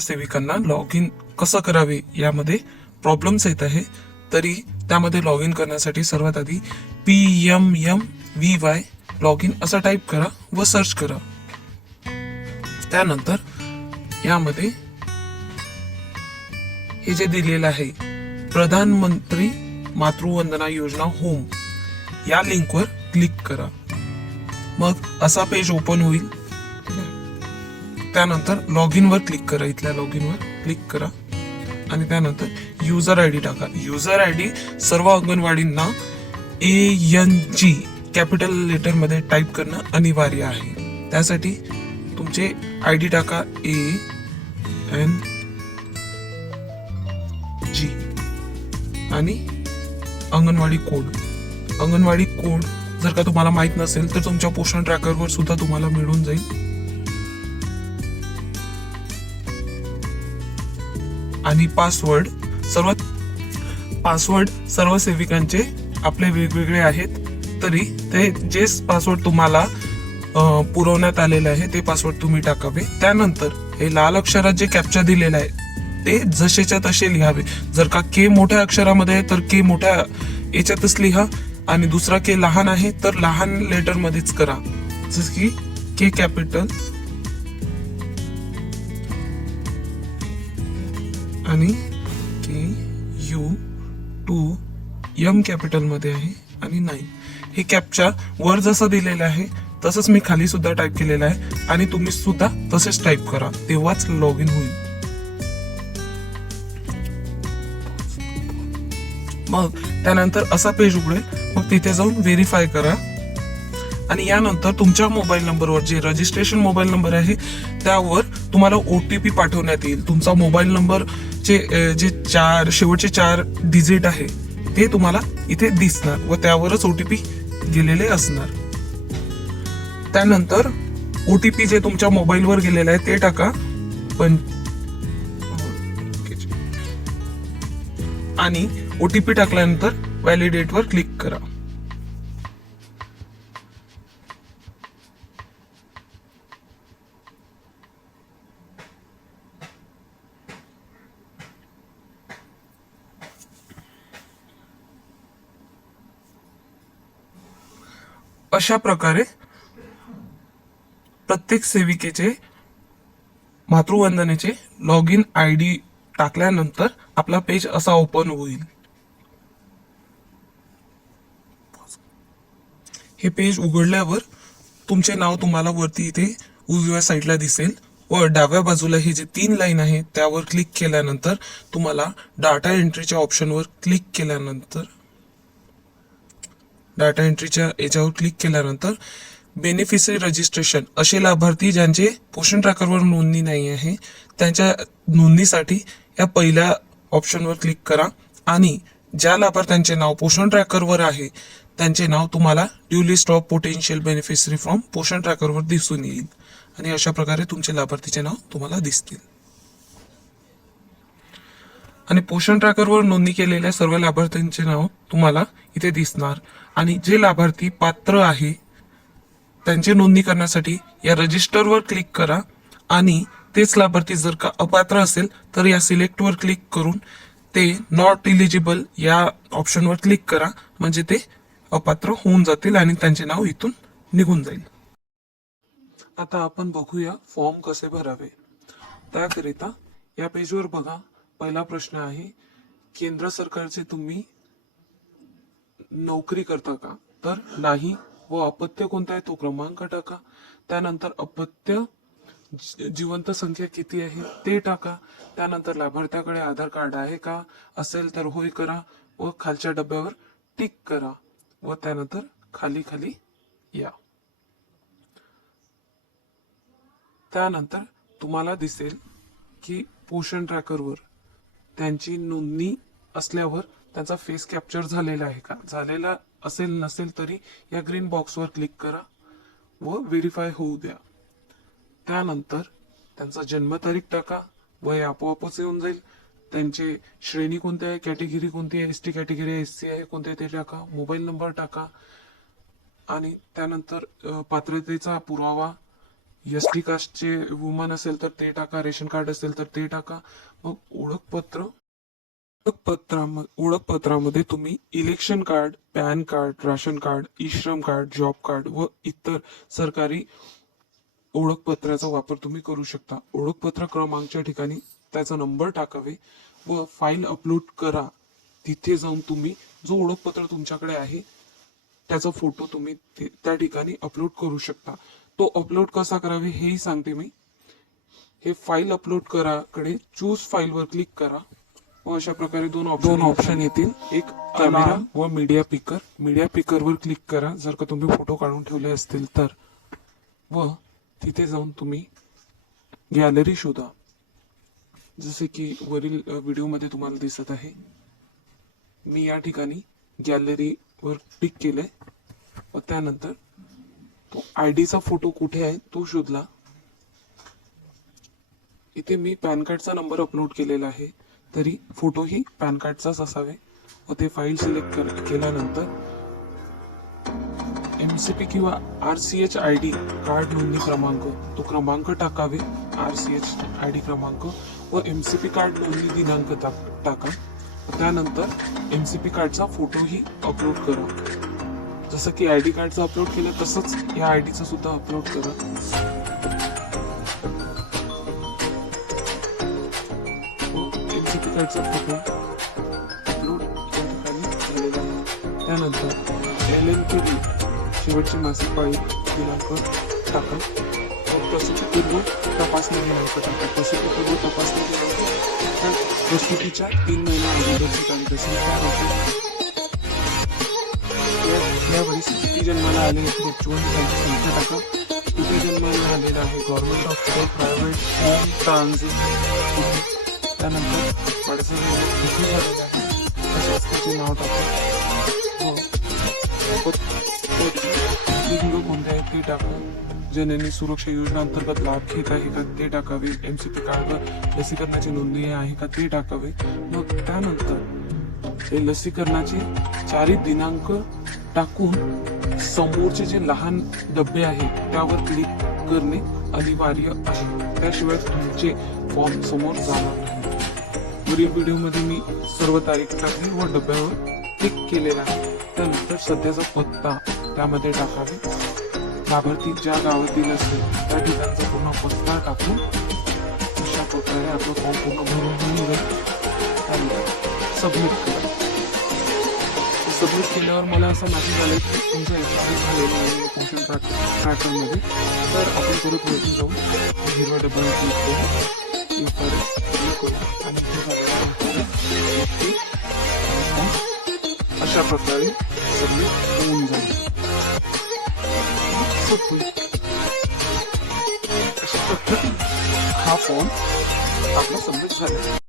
सेविकांना log in कसं करावे यामध्ये प्रॉब्लेम्स येत आहे. तरी त्यामध्ये लॉग इन करण्यासाठी सर्वात आधी P M M V Y log in असं टाईप करा व सर्च करा. त्यानंतर यामध्ये हे जे दिलेलं आहे प्रधानमंत्री मातृवंदना योजना होम या लिंकवर क्लिक करा. मग असा पेज ओपन होईल. त्यानंतर लॉग इनवर क्लिक करा इथल्या लॉग इनवर क्लिक करा. आणि त्यानंतर युजर आय डी टाका. युजर आय डी सर्व अंगणवाडींना ए एन जी कॅपिटल लेटरमध्ये टाईप करणं अनिवार्य आहे. त्यासाठी तुमचे आय डी टाका ए एन जी आणि अंगणवाडी कोड अंगणवाडी कोड जर का तुम्हाला माहीत नसेल तर तुमच्या पोषण ट्रॅकरवर सुद्धा तुम्हाला मिळून जाईल. आणि पासवर्ड सर्व पासवर्ड सर्व सेविकांचे आपले वेगवेगळे आहेत. तरी ते जे पासवर्ड तुम्हाला पुरवण्यात आलेले आहे ते पासवर्ड तुम्ही टाकावे. त्यानंतर हे लाल अक्षरात जे कॅप्चा दिलेलं आहे ते जसेच्या तसे लिहावे. जर का के मोठ्या अक्षरामध्ये आहे तर के मोठ्या याच्यातच लिहा. आणि दुसरा के लहान आहे तर लहान लेटरमध्येच करा. जसं की के कॅपिटल आणि के यू टू यम कॅपिटलमध्ये आहे आणि नाईन हे कॅपच्या वर जसं दिलेलं आहे तसंच मी खाली सुद्धा टाईप केलेलं आहे आणि तुम्ही सुद्धा तसेच टाईप करा. तेव्हाच लॉग इन होईल. मग त्यानंतर असा पेज उघडेल. मग तिथे जाऊन व्हेरीफाय करा. आणि यानंतर तुमच्या मोबाईल नंबरवर जे रजिस्ट्रेशन मोबाईल नंबर आहे त्यावर तुम्हाला ओ टी पी पाठवण्यात येईल. तुमचा मोबाईल नंबर चे जे चार शेवटचे चार डिजिट आहे ते तुम्हाला इथे दिसणार व त्यावरच ओ टी पी गेलेले असणार. त्यानंतर ओ टी पी जे तुमच्या मोबाईलवर गेलेलं आहे ते टाका. पण आणि ओ टी पी टाकल्यानंतर व्हॅलिडेटवर क्लिक करा. अशा प्रकारे प्रत्येक सेविकेचे मातृवंदनेचे लॉग इन आय डी टाकल्यानंतर आपला पेज असा ओपन होईल. हे पेज उघडल्यावर तुमचे नाव तुम्हाला वरती इथे उजव्या साईडला दिसेल व डाव्या बाजूला हे जे तीन लाईन आहे त्यावर क्लिक केल्यानंतर तुम्हाला डाटा एंट्रीच्या ऑप्शनवर क्लिक केल्यानंतर डाटा एंट्रीच्या याच्यावर क्लिक केल्यानंतर बेनिफिशरी रजिस्ट्रेशन असे लाभार्थी ज्यांचे पोषण ट्रॅकरवर नोंदणी नाही आहे त्यांच्या नोंदणीसाठी या पहिल्या ऑप्शनवर क्लिक करा आणि ज्या लाभार्थ्यांचे नाव पोषण ट्रॅकरवर आहे त्यांचे नाव तुम्हाला due list of potential beneficiary from Poshan ट्रॅकरवर दिसून येईल. आणि अशा प्रकारे तुमचे लाभार्थीचे नाव तुम्हाला दिसतील. आणि पोषण ट्रॅकरवर नोंदणी केलेल्या सर्व लाभार्थ्यांचे नाव तुम्हाला इथे दिसणार. आणि जे लाभार्थी पात्र आहे त्यांची नोंदणी करण्यासाठी या रजिस्टरवर क्लिक करा आणि तेच लाभार्थी जर का अपात्र असेल तर या सिलेक्टवर क्लिक करून ते नॉट इलिजिबल या ऑप्शनवर क्लिक करा. म्हणजे ते अपात्र होऊन जातील आणि त्यांचे नाव इथून निघून जाईल. आता आपण बघूया फॉर्म कसे भरावे. त्याकरिता या पेजवर बघा. पहिला प्रश्न आहे केंद्र सरकारचे तुम्ही नोकरी करता का? तर नाही व अपत्य कोणता आहे? तो क्रमांक टाका. त्यानंतर अपत्य जिवंत संख्या किती आहे? ते टाका. त्यानंतर लाभार्थ्याकडे आधार कार्ड आहे का? असेल तर होय करा व खालच्या डब्यावर टिक करा व त्यानंतर खाली खाली या. त्यानंतर तुम्हाला दिसेल की पोषण ट्रॅकरवर त्यांची नोंदणी असल्यावर त्यांचा फेस कॅप्चर झालेला आहे का? झालेला असेल नसेल तरी या ग्रीन बॉक्सवर क्लिक करा व व्हेरीफाय होऊ द्या. त्यानंतर त्यांचा जन्मतारीख टाका. वय आपोआपच येऊन जाईल. त्यांचे श्रेणी कोणती आहे? कॅटेगरी कोणती आहे? एस टी कॅटेगरी आहे? एस सी आहे? कोणते ते टाका. मोबाईल नंबर टाका. आणि त्यानंतर पात्रतेचा पुरावा. एस टी कास्टचे वुमन असेल तर ते टाका. रेशन कार्ड असेल तर ते टाका. मग ओळखपत्र ओळखपत्रामध्ये तुम्ही election card PAN card ration card e Shram card job card व इतर सरकारी ओळखपत्राचा वापर तुम्ही करू शकता. ओळखपत्र क्रमांकच्या ठिकाणी त्याचा नंबर टाकावे व फाईल अपलोड करा. तिथे जाऊन तुम्ही जो ओळखपत्र तुमच्याकडे आहे त्याचा फोटो तुम्ही त्या ठिकाणी अपलोड करू शकता. तो अपलोड कसा करावे हेही सांगते मी. हे फाईल अपलोड करा कडे चूज फाईलवर क्लिक करा. व अशा प्रकारे दोन ऑप्शन दोन ऑप्शन येतील. एक कॅमेरा व मीडिया पिकर मीडिया पिकर वर क्लिक करा. जर का तुम्ही फोटो काढून ठेवले असतील तर. व तिथे जाऊन तुम्ही गॅलरी शोधा. जसे की वरील व्हिडिओमध्ये तुम्हाला दिसत आहे. मी या ठिकाणी गॅलरी वर क्लिक केलंय. व त्यानंतर तो आय डीचा फोटो कुठे आहे तो शोधला. इथे मी पॅन कार्डचा नंबर अपलोड केलेला आहे. तरी फोटोही पॅन कार्डचाच असावे व ते फाईल सिलेक्ट कर केल्यानंतर एमसीपी किंवा R C H I D card नोंदणी क्रमांक तो क्रमांक टाकावे R C H I D क्रमांक व एमसीपी कार्ड नोंदणी दिनांक टाका. टाका एम त्यानंतर एमसीपी कार्डचा फोटोही अपलोड करा. जसं की आय डी कार्डचं अपलोड केलं तसंच या आय डीचं सुद्धा अपलोड करा. त्यानंतर एल एन के डी शेवटची मासिक पाळी दिनांक टाका मग प्रसूतीपूर्व तपासणी दिनांक टाका प्रसूतीपूर्व तपासणी दिनांक तर तीन महिना अगोदरची तारीख यावेळेस किती जन्माला आले वर्चुअल त्यांची संख्या टाका कुठे जन्माला आलेला आहे government of private home transit त्यानंतर पडसर नाव टाका हो. कोणते आहेत ते टाका जननी सुरक्षा योजना अंतर्गत लाभ घेत आहे का ते टाकावे. एमसीपी कार्डवर लसीकरणाची नोंदणी आहे का ते टाकावे. मग त्यानंतर ते लसीकरणाचे चारित दिनांक टाकून समोरचे जे लहान डबे आहेत त्यावर क्लिक करणे अनिवार्य आहे. त्याशिवाय तुमचे फॉर्म समोर जाणार नाही. वरील व्हिडिओमध्ये मी सर्व तारीख टाकली व डब्यावर क्लिक केलेला आहे. त्यानंतर सध्याचा पत्ता त्यामध्ये टाकावे. लाभार्थी ज्या गावातील असेल त्या ठिकाणचा पूर्ण पत्ता टाकून अशा प्रकारे आपलं फॉर्म पूर्ण भरून त्यानंतर सबमिट करा. सबमिट केल्यावर मला असं माहिती झालं की तुमचं एक्झाम झालेलं आहे पोषण पॅटर्नमध्ये तर आपण परत वरती जाऊन हिरव्या डब्यावर क्लिक करू क्लिक करू आणि आपण अशा प्रकारे सबमिट होऊन जाईल सोपं आहे. अशा